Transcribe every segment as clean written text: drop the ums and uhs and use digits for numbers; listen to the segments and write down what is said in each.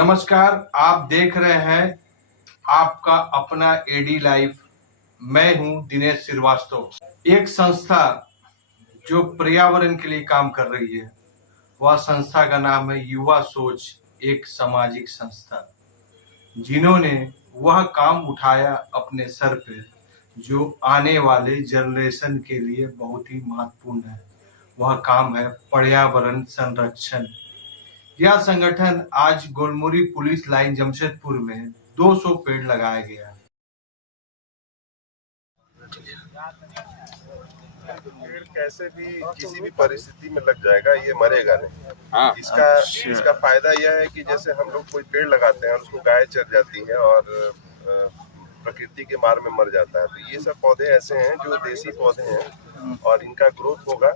नमस्कार, आप देख रहे हैं आपका अपना एडी लाइफ। मैं हूं दिनेश श्रीवास्तव। एक संस्था जो पर्यावरण के लिए काम कर रही है, वह संस्था का नाम है युवा सोच, एक सामाजिक संस्था, जिन्होंने वह काम उठाया अपने सर पे जो आने वाले जनरेशन के लिए बहुत ही महत्वपूर्ण है। वह काम है पर्यावरण संरक्षण। यह संगठन आज गोलमुरी पुलिस लाइन जमशेदपुर में 200 पेड़ लगाया गया है। पेड़ कैसे भी किसी भी परिस्थिति में लग जाएगा, ये मरेगा नहीं। इसका फायदा यह है कि जैसे हम लोग कोई पेड़ लगाते हैं और उसको गाय चर जाती है और प्रकृति के मार में मर जाता है, तो ये सब पौधे ऐसे हैं जो देसी पौधे हैं और इनका ग्रोथ होगा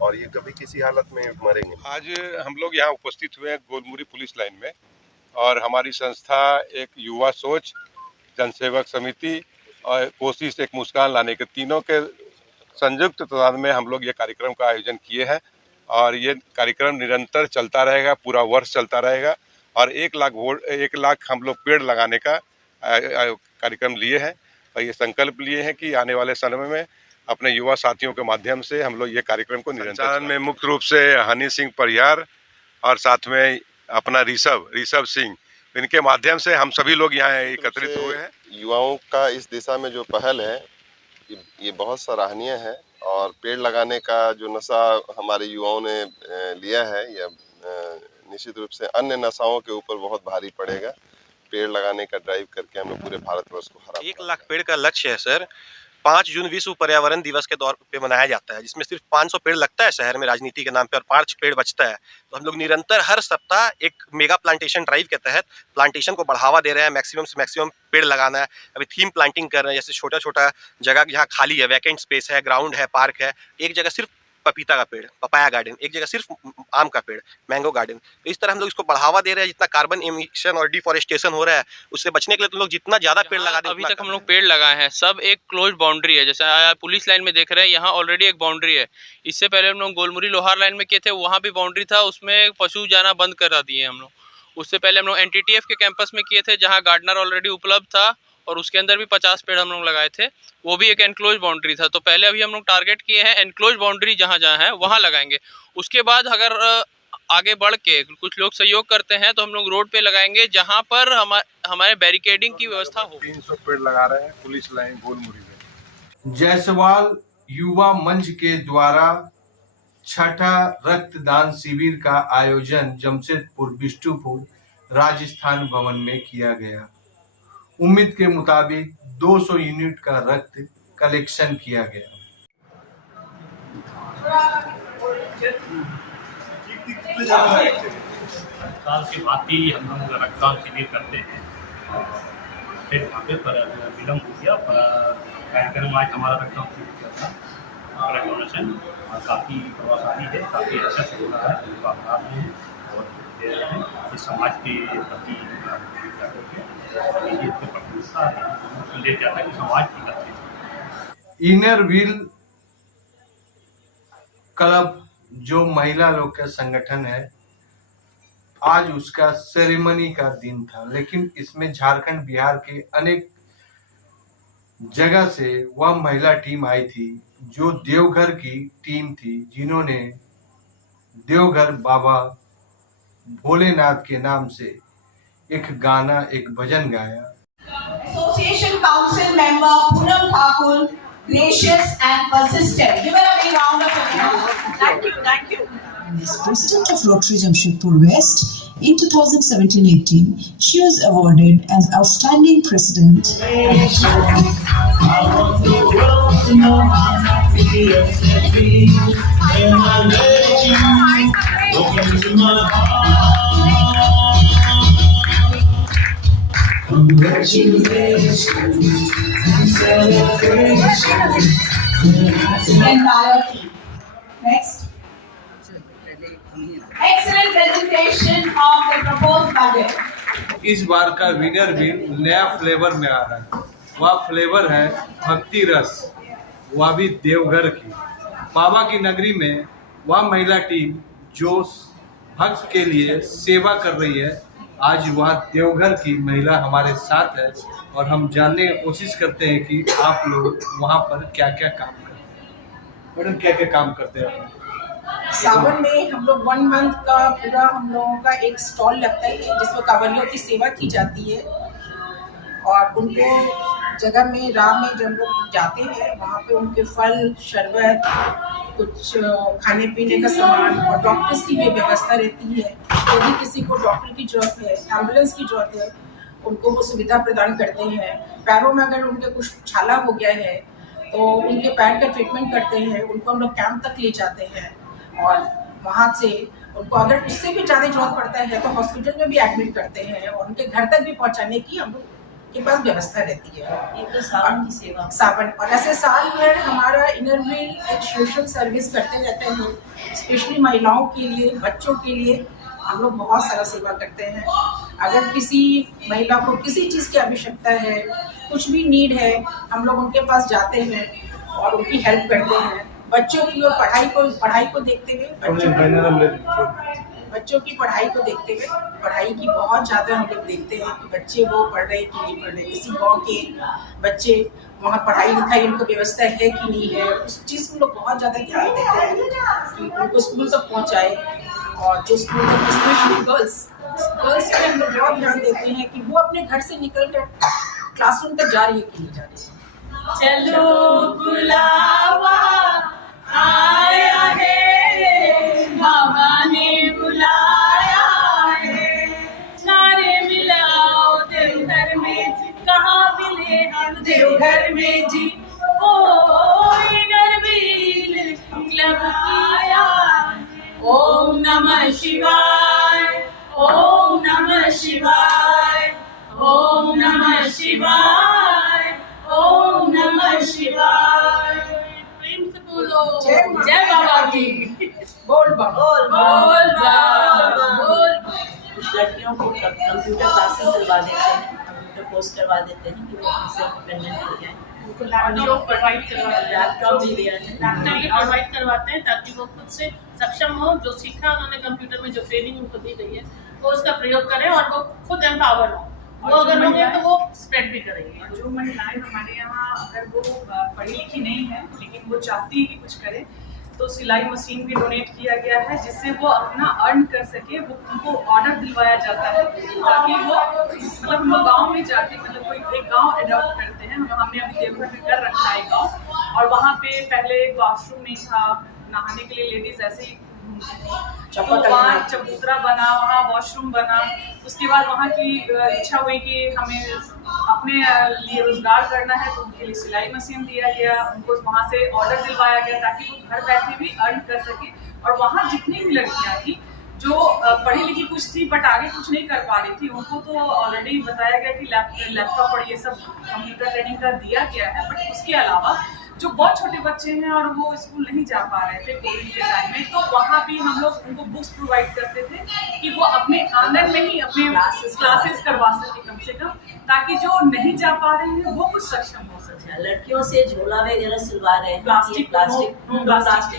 और ये कभी किसी हालत में मरेंगे। आज हम लोग यहाँ उपस्थित हुए हैं गोलमुरी पुलिस लाइन में, और हमारी संस्था एक युवा सोच, जनसेवक समिति और कोशिश एक मुस्कान लाने के तीनों के संयुक्त तत्वाधान में हम लोग ये कार्यक्रम का आयोजन किए हैं। और ये कार्यक्रम निरंतर चलता रहेगा, पूरा वर्ष चलता रहेगा। और 1 लाख हम लोग पेड़ लगाने का कार्यक्रम लिए हैं और ये संकल्प लिए हैं कि आने वाले समय में अपने युवा साथियों के माध्यम से हम लोग ये कार्यक्रम को निरंतर में मुख्य रूप से हनी सिंह परिहार और साथ में अपना ऋषभ सिंह, इनके माध्यम से हम सभी लोग यहाँ एकत्रित हुए हैं। युवाओं का इस दिशा में जो पहल है ये बहुत सराहनीय है और पेड़ लगाने का जो नशा हमारे युवाओं ने लिया है, यह निश्चित रूप से अन्य नशाओं के ऊपर बहुत भारी पड़ेगा। पेड़ लगाने का ड्राइव करके हम लोग पूरे भारतवर्ष को हरा 1 लाख पेड़ का लक्ष्य है सर। 5 जून विश्व पर्यावरण दिवस के दौर पे मनाया जाता है, जिसमें सिर्फ 500 पेड़ लगता है शहर में राजनीति के नाम पे और 5 पेड़ बचता है। तो हम लोग निरंतर हर सप्ताह एक मेगा प्लांटेशन ड्राइव के तहत प्लांटेशन को बढ़ावा दे रहे हैं। मैक्सिमम से मैक्सिमम पेड़ लगाना है। अभी थीम प्लांटिंग कर रहे हैं, जैसे छोटा छोटा जगह जहाँ खाली है, वैकेंट स्पेस है, ग्राउंड है, पार्क है, एक जगह सिर्फ पपीता का पेड़, पपाया गार्डन, एक जगह सिर्फ आम का पेड़, मैंगो गार्डन। तो इस तरह हम लोग इसको बढ़ावा दे रहे हैं। जितना कार्बन एमिशन और डिफॉरेस्टेशन हो रहा है, उससे बचने के लिए तो लोग जितना ज्यादा पेड़ लगा दें। अभी तक हम लोग पेड़ लगाए हैं, सब एक क्लोज बाउंड्री है। जैसे पुलिस लाइन में देख रहे हैं, यहाँ ऑलरेडी एक बाउंड्री है। इससे पहले हम लोग गोलमुरी लोहार लाइन में किए थे, वहाँ भी बाउंड्री था, उसमें पशु जाना बंद करा दिए हम लोग। उससे पहले हम लोग NTTF के कैंपस में किए थे, जहाँ गार्डनर ऑलरेडी उपलब्ध था और उसके अंदर भी 50 पेड़ हम लोग लगाए थे। वो भी एक एनक्लोज बाउंड्री था। तो पहले अभी हम लोग टारगेट किए हैं एनक्लोज बाउंड्री जहाँ जहाँ है वहाँ लगाएंगे। उसके बाद अगर आगे बढ़ के कुछ लोग सहयोग करते हैं तो हम लोग रोड पे लगाएंगे, जहाँ पर हमारे बैरिकेडिंग की व्यवस्था हो। 300 पेड़ लगा रहे हैं पुलिस लाइन गोलमुरी में। जायसवाल युवा मंच के द्वारा छठा रक्तदान शिविर का आयोजन जमशेदपुर बिष्टुपुर राजस्थान भवन में किया गया। उम्मीद के मुताबिक 200 यूनिट का रक्त कलेक्शन किया गया। साल की भांति हम लोग रक्तदान शिविर करते हैं। फिर वहाँ पर विलम्ब हो गया, कार्यक्रम आज हमारा रक्तदान शिविर का था, ब्लड डोनेशन, और काफ़ी प्रभावशाली है, काफ़ी अच्छा से हो रहा है। लोग आभार हैं और दे रहे हैं कि समाज के प्रति ले जाता है समाज की। इनर व्हील क्लब जो महिला लोग का संगठन है, आज उसका सेरेमनी का दिन था, लेकिन इसमें झारखंड बिहार के अनेक जगह से वह महिला टीम आई थी, जो देवघर की टीम थी, जिन्होंने देवघर बाबा भोलेनाथ के नाम से एक गाना, एक भजन गाया। Association Council member Poonam Thakur, gracious and persistent. Give her a big round of applause. Thank you. As President of Rotary Jamshedpur West in 2017-18, she was awarded as Outstanding President. Congratulations and celebrations. Entire team. Next. Excellent presentation of the proposed budget. इस बार का winner भी नया flavour में आ रहा है। वह flavour है भक्ति रस, वह भी देवघर की। बाबा की नगरी में वह महिला टीम जो भक्त के लिए सेवा कर रही है, आज वह देवघर की महिला हमारे साथ है और हम जानने की कोशिश करते हैं कि आप लोग वहाँ पर क्या क्या काम करते हैं। मैडम, क्या क्या काम करते हैं आप? सावन में हम लोग 1 मंथ का पूरा हम लोगों का एक स्टॉल लगता है जिसमें कांवरियों की सेवा की जाती है और उनको जगह में राह में जब लोग जाते हैं वहाँ पे उनके फल, शरबत, कुछ खाने पीने का सामान और डॉक्टर्स की भी व्यवस्था रहती है। यदि किसी को डॉक्टर की जरूरत है, एम्बुलेंस की जरूरत है, उनको वो सुविधा प्रदान करते हैं। पैरों में अगर उनके कुछ छाला हो गया है तो उनके पैर का ट्रीटमेंट करते हैं, उनको हम लोग कैंप तक ले जाते हैं और वहाँ से उनको अगर उससे भी ज़्यादा जरूरत पड़ता है तो हॉस्पिटल में भी एडमिट करते हैं और उनके घर तक भी पहुँचाने की हम लोग के पास व्यवस्था रहती है। ये तो सावन की सेवा। सावन और ऐसे साल भर हमारा इनर व्हील एक सोशल सर्विस करते रहते हैं, स्पेशली महिलाओं के लिए, बच्चों के लिए हम लोग बहुत सारा सेवा करते हैं। अगर किसी महिला को किसी चीज़ की आवश्यकता है, कुछ भी नीड है, हम लोग उनके पास जाते हैं और उनकी हेल्प करते हैं। बच्चों की और पढ़ाई को देखते हुए बच्चों की पढ़ाई को देखते हुए पढ़ाई की बहुत ज़्यादा हम लोग देखते हैं कि बच्चे वो पढ़ रहे कि नहीं पढ़ रहे। किसी गांव के बच्चे वहाँ पढ़ाई लिखाई उनको व्यवस्था है कि नहीं है, उस चीज़ में लोग बहुत ज़्यादा ध्यान देते हैं कि उनको स्कूल तक पहुँचाए। और जो स्कूल तक स्पेशली गर्ल्स पे हम लोग बहुत ध्यान देते हैं कि वो अपने घर से निकल कर क्लासरूम तक जा रही है कि नहीं जा रही है। चलो बुलावा आया है, बाबा ने बुलाया है, सारे मिलाओ देवघर में, कहाँ मिले हम देवघर में जी। ओ इनर व्हील क्लब आया, ओम नमः शिवाय, ओम नमः शिवाय, ओम नमः शिवाय, ओम नमः शिवाय। प्रेम से बोलो जय बाबा की। बोल बाबा, बोल बाबा, बोल। कुछ लड़कियों को कंप्यूटर क्लासेस दिलवा देते हैं, कंप्यूटर कोर्स करवा देते हैं कि वो अपने से इंडिपेंडेंट हो जाए। उनको लैपटॉप प्रोवाइड करवाते हैं, लैपटॉप भी दिया है, लैपटॉप भी प्रोवाइड करवाते हैं ताकि वो खुद से सक्षम हो। जो सीखा उन्होंने कंप्यूटर में, जो ट्रेनिंग उनको दी गई है, वो उसका प्रयोग करें और वो खुद एम्पावर हो। वो अगर होंगे तो वो स्प्रेड भी करेंगे। जो महिलाएं हमारे यहाँ अगर वो पढ़ी लिखी नहीं है लेकिन वो चाहती है कि कुछ करे, तो सिलाई मशीन भी डोनेट किया गया है जिससे वो अपना अर्न कर सके। वो उनको ऑर्डर दिलवाया जाता है ताकि वो मतलब हम लोग गाँव में जाके मतलब कोई एक गाँव अडॉप्ट करते हैं। हमने अभी देवघर में कर रखा है गाँव, और वहाँ पे पहले वॉशरूम नहीं था, नहाने के लिए लेडीज ऐसे ही तो वहाँ चबूतरा बना, वहाँ वॉशरूम बना। उसके बाद वहाँ की इच्छा हुई कि हमें अपने लिए रोजगार करना है, तो उनके लिए सिलाई मशीन दिया गया, उनको वहाँ से ऑर्डर दिलवाया गया ताकि वो घर बैठे भी अर्न कर सके। और वहाँ जितनी भी लड़कियाँ थी जो पढ़ी लिखी कुछ थी बट आगे कुछ नहीं कर पा रही थी, उनको तो ऑलरेडी बताया गया कि लैपटॉप और ये सब कंप्यूटर ट्रेनिंग का दिया गया है। बट उसके अलावा जो बहुत छोटे बच्चे हैं और वो स्कूल नहीं जा पा रहे थे कोविड के टाइम में, तो वहाँ भी हम लोग उनको बुक्स प्रोवाइड करते थे कि वो अपने आंगन में ही अपने क्लासेस करवा सके कम से कम, ताकि जो नहीं जा पा रहे हैं वो कुछ सक्षम हो सके। लड़कियों से झोला वगैरह सिलवा रहे हैं, प्लास्टिक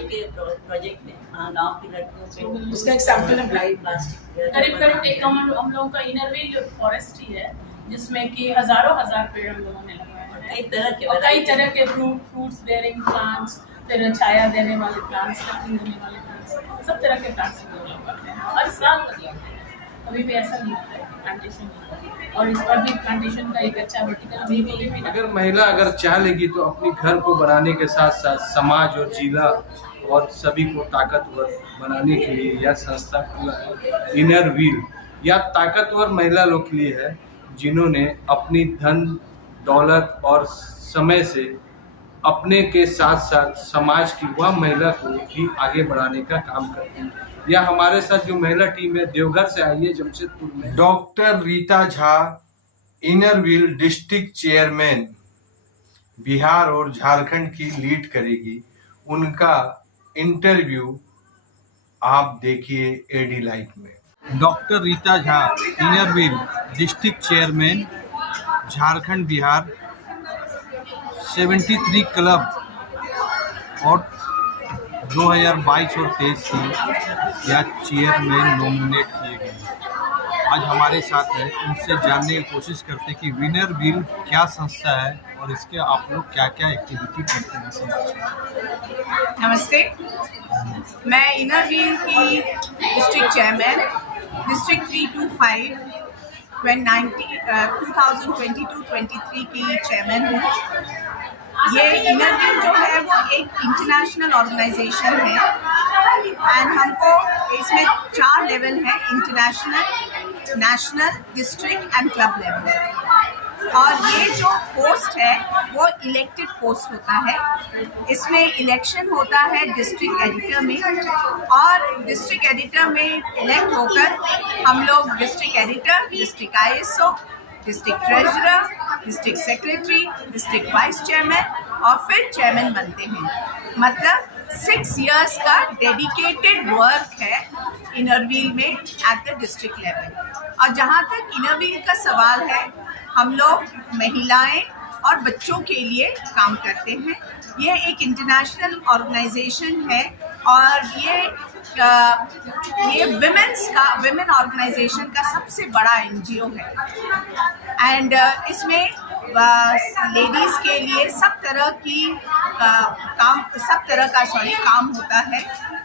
के प्रोजेक्ट में गाँव की लड़कियों से उसका एक सैंपल है ब्लाइंड प्लास्टिक। करीब एक हम लोगों का इनर व्हील फॉरेस्ट ही है जिसमें कि हजारों हजार पेड़ हम लोगों ने लगाए हैं, और कई तरह के फ्रूट्स बेयरिंग प्लांट्स, फिर छाया देने वाले प्लांट्स, लकड़ी देने वाले प्लांट्स, सब तरह के प्लांट्स हम लोग लगाते हैं। हर साल लगाते हैं, कभी भी ऐसा नहीं होता है प्लांटेशन। और इस पर भी प्लांटेशन का एक अच्छा वर्टिकल भी अगर महिला अगर चाह लेगी तो अपनी घर को बनाने के साथ साथ समाज और जिला और सभी को ताकतवर बनाने के लिए यह संस्था खुला है। इनर व्हील या ताकतवर महिला लोग के लिए है जिन्होंने अपनी धन दौलत और समय से अपने के साथ साथ समाज की वह महिला को भी आगे बढ़ाने का काम करती है। या हमारे साथ जो महिला टीम है देवघर से आई है जमशेदपुर में, doctor Rita Jha inner wheel district chairman Bihar और झारखंड की लीड करेगी। उनका इंटरव्यू आप देखिए एडी लाइव में। Doctor Rita Jha inner wheel district chairman Jharkhand Bihar 73 club और 2022 और 23 की या चेयरमैन नॉमिनेट किए गए। आज हमारे साथ है, उनसे जानने की कोशिश करते हैं कि विनर व्हील क्या संस्था है और इसके आप लोग क्या क्या एक्टिविटी करते हैं समाज में। नमस्ते, मैं इनर व्हील की डिस्ट्रिक्ट चेयरमैन डिस्ट्रिक्ट 325 2022-23 की चेयरमैन हूँ। ये इनर व्हील जो है वो एक इंटरनेशनल ऑर्गेनाइजेशन है एंड हमको इसमें 4 लेवल हैं, international, national, district and club level. और ये जो पोस्ट है वो इलेक्टेड पोस्ट होता है। इसमें इलेक्शन होता है डिस्ट्रिक्ट एडिटर में, और डिस्ट्रिक्ट एडिटर में इलेक्ट होकर हम लोग district editor, district ISO, district treasurer, district secretary, district vice chairman और फिर चेयरमैन बनते हैं। मतलब 6 इयर्स का डेडिकेटेड वर्क है इनर व्हील में एट द डिस्ट्रिक्ट लेवल। और जहाँ तक इनर व्हील का सवाल है, हम लोग महिलाएं और बच्चों के लिए काम करते हैं। ये एक इंटरनेशनल ऑर्गेनाइजेशन है और ये विमेन ऑर्गेनाइजेशन का सबसे बड़ा NGO है एंड इसमें लेडीज़ के लिए सब तरह का काम होता है।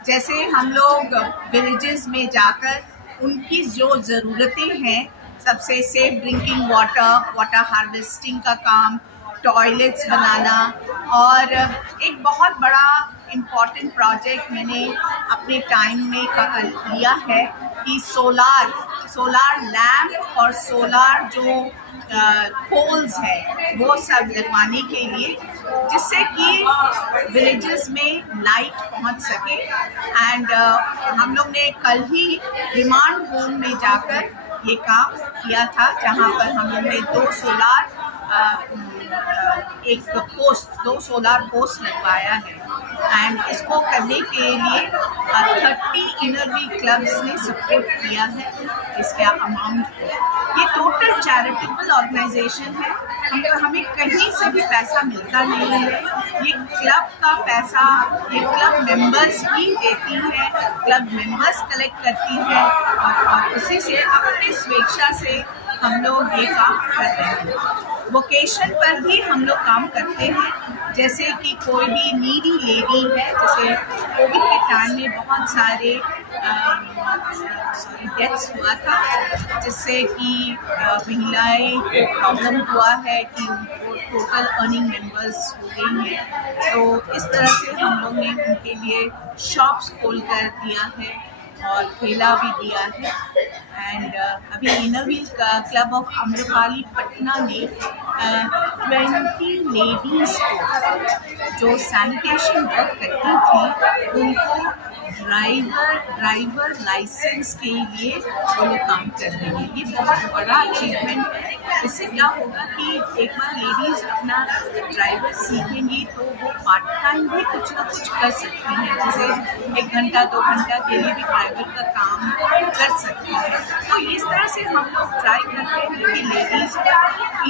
जैसे हम लोग विलेजेस में जाकर उनकी जो ज़रूरतें हैं, सबसे सेफ ड्रिंकिंग वाटर हार्वेस्टिंग का काम, टॉयलेट्स बनाना, और एक बहुत बड़ा इम्पॉर्टेंट प्रोजेक्ट मैंने अपने टाइम में लिया है कि सोलार लैम्प और सोलार जो पोल्स है वो सब लगवाने के लिए, जिससे कि विलेजेस में लाइट पहुंच सके। एंड हम लोग ने कल ही रिमांड होम में जाकर ये काम किया था, जहां पर हम लोग ने 2 सोलार पोस्ट लगवाया है। एंड इसको करने के लिए 30 इनर व्हील क्लब्स ने सपोर्ट किया है इसके अमाउंट को। ये टोटल चैरिटेबल ऑर्गेनाइजेशन है, हमें कहीं से भी पैसा मिलता नहीं है। ये क्लब का पैसा ये क्लब मेंबर्स ही देती हैं, क्लब मेंबर्स कलेक्ट करती हैं और उसी से अपनी स्वेच्छा से हम लोग ये काम करते हैं। वोकेशन पर भी हम लोग काम करते हैं, जैसे कि कोई भी नीडी लेडी है, जैसे कोविड के टाइम में बहुत सारे डेथ्स हुआ था, जिससे कि महिलाएं को प्रॉब्लम हुआ है कि उनको टोटल अर्निंग मेंबर्स हो गई हैं। तो इस तरह से हम लोग ने उनके लिए शॉप्स खोल कर दिया है और ठेला भी दिया है। एंड अभी इनर व्हील का क्लब ऑफ आम्रपाली पटना ने 20 लेडीज़ को जो सैनिटेशन वर्क करती थी उनको ड्राइवर लाइसेंस के लिए वो लोग काम कर रहे हैं। ये बहुत बड़ा अचीवमेंट है। इससे क्या होगा कि एक बार लेडीज़ अपना ड्राइवर सीखेंगी तो वो पार्ट टाइम भी कुछ ना कुछ कर सकती हैं, जैसे 1 घंटा 2 घंटा के लिए भी ड्राइवर का काम कर सकती है। तो इस तरह से हम लोग ट्राई करते हैं कि लेडीज़ को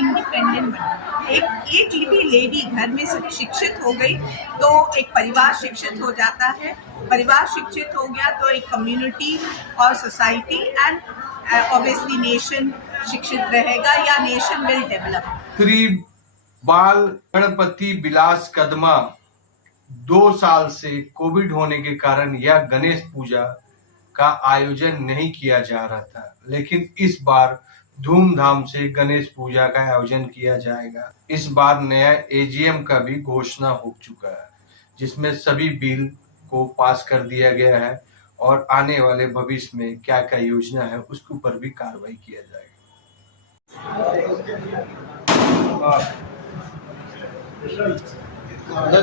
इंडिपेंडेंट बनाए। एक भी लेडी घर में शिक्षित हो गई तो एक परिवार शिक्षित हो जाता है, परिवार शिक्षित हो गया तो एक कम्युनिटी और सोसाइटी एंड ऑब्वियसली नेशन शिक्षित रहेगा या नेशन विल डेवलप। श्री बाल गणपति विलास कदमा 2 साल से कोविड होने के कारण यह गणेश पूजा का आयोजन नहीं किया जा रहा था, लेकिन इस बार धूमधाम से गणेश पूजा का आयोजन किया जाएगा। इस बार नया AGM का भी घोषणा हो चुका है, जिसमें सभी बिल को पास कर दिया गया है और आने वाले भविष्य में क्या क्या योजना है उसके ऊपर भी कार्रवाई किया जाएगा।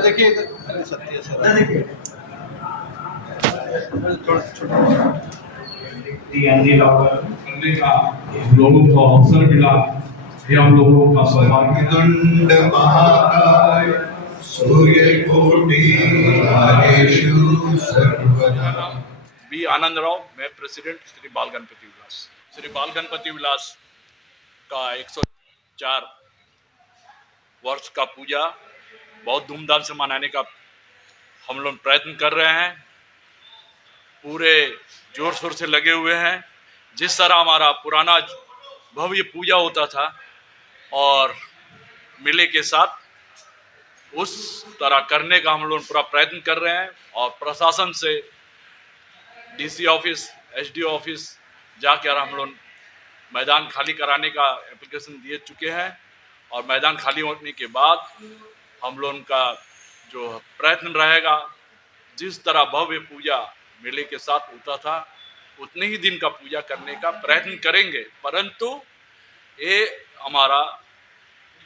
देखिए हम लोगों को अवसर मिला, ये हम लोगों का सौभाग्य। दंड महाकाय सूर्य कोटि आदिशु सर्वदा। बी आनंद राव, मैं प्रेसिडेंट श्री बाल गणपति विलास। श्री बाल गणपति विलास का 104 वर्ष का पूजा बहुत धूमधाम से मनाने का हम लोग प्रयत्न कर रहे हैं, पूरे जोर शोर से लगे हुए हैं। जिस तरह हमारा पुराना भव्य पूजा होता था और मेले के साथ उस तरह करने का हम लोग पूरा प्रयत्न कर रहे हैं। और प्रशासन से डीसी ऑफिस, एसडीओ ऑफिस जाकर हम लोग मैदान खाली कराने का एप्लीकेशन दे चुके हैं। और मैदान खाली होने के बाद हम लोग का जो प्रयत्न रहेगा, जिस तरह भव्य पूजा मेले के साथ होता था उतने ही दिन का पूजा करने का प्रयत्न करेंगे। परंतु ये हमारा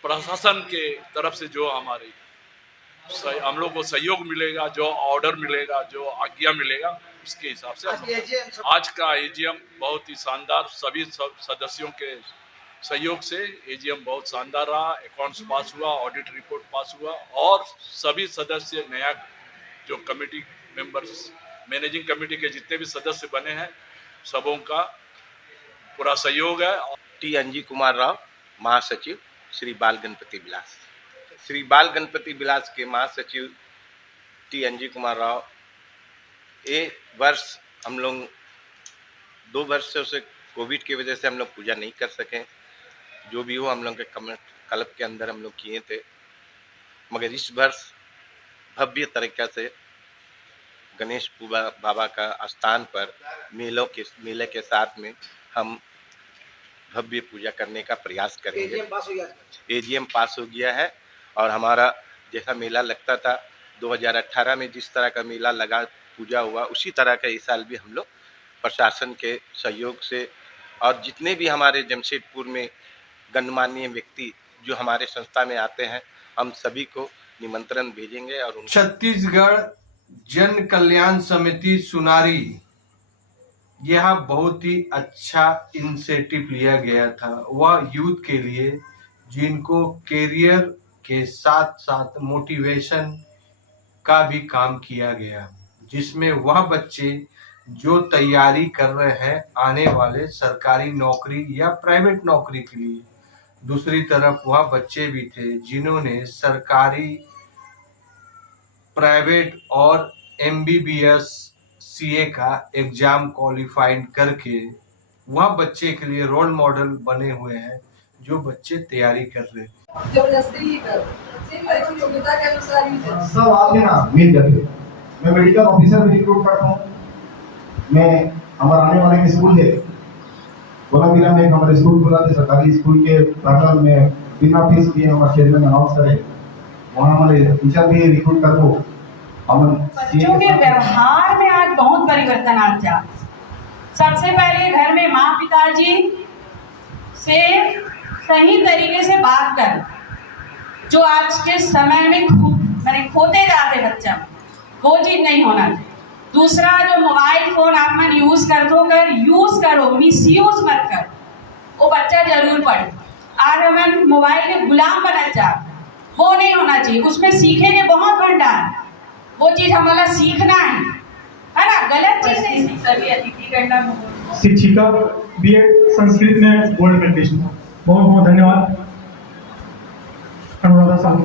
प्रशासन के तरफ से जो हमारी हम लोग को सहयोग मिलेगा, जो ऑर्डर मिलेगा, जो आज्ञा मिलेगा, उसके हिसाब से आज का एजीएम बहुत ही शानदार, सभी सदस्यों के सहयोग से एजीएम बहुत शानदार रहा। अकाउंट्स पास हुआ, ऑडिट रिपोर्ट पास हुआ और सभी सदस्य, नया जो कमेटी मेंबर्स, मैनेजिंग कमेटी के जितने भी सदस्य बने हैं, सबों का पूरा सहयोग है। टी अंजी कुमार राव, महासचिव श्री बाल गणपति विलास। श्री बाल गणपति विलास के महासचिव टी अंजी कुमार राव, ये वर्ष हम लोग 2 वर्षों से कोविड की वजह से हम लोग पूजा नहीं कर सके। जो भी हो हम लोग के क्लब के अंदर हम लोग किए थे, मगर इस वर्ष भव्य तरीक़े से गणेश बाबा का स्थान पर मेले के साथ में हम भव्य पूजा करने का प्रयास करेंगे। एजीएम पास हो गया है और हमारा जैसा मेला लगता था 2018 में, जिस तरह का मेला लगा, पूजा हुआ, उसी तरह का इस साल भी हम लोग प्रशासन के सहयोग से और जितने भी हमारे जमशेदपुर में गणमान्य व्यक्ति जो हमारे संस्था में आते हैं, हम सभी को निमंत्रण भेजेंगे। और छत्तीसगढ़ जन कल्याण समिति सुनारी, यह बहुत ही अच्छा इनिशिएटिव लिया गया था। वह यूथ के लिए जिनको कैरियर के साथ साथ मोटिवेशन का भी काम किया गया, जिसमें वह बच्चे जो तैयारी कर रहे हैं आने वाले सरकारी नौकरी या प्राइवेट नौकरी के लिए, दूसरी तरफ वह बच्चे भी थे जिन्होंने सरकारी, प्राइवेट और MBBS CA का एग्जाम क्वालिफाइड करके वह बच्चे के लिए रोल मॉडल बने हुए हैं, जो बच्चे तैयारी कर रहे हैं। सब आगे ना मिल करके मैं मेडिकल ऑफिसर भी रिक्रूट करता हूँ। मैं हमारे आने वाले स्कूल है गोलामीरा में, हमारे स्कूल खुला थे, सरकारी स्कूल के प्रांगण में बिना फीस लिए हमारे चेयरमैन अनाउंस करे, वहाँ हमारे टीचर भी रिक्रूट कर दो। बच्चों के व्यवहार में आज बहुत परिवर्तन आ गया। सबसे पहले घर में माँ पिताजी से सही तरीके से बात कर, जो आज के समय में खोते जाते बच्चा, वो चीज नहीं होना चाहिए। दूसरा, जो मोबाइल फोन आप मन यूज करो, मिसयूज मत कर, वो बच्चा जरूर पढ़े। आज हम मोबाइल के गुलाम बनना चाहते, वो नहीं होना चाहिए। उसमें सीखेंगे बहुत भंडार, वो चीज हमारा सीखना है ना, गलत चीज नहीं सीख। सभी अतिथि करना शिक्षिका BEd संस्कृत में गोल्ड मेडलिस्ट, बहुत बहुत धन्यवाद। अनुराधा साहू।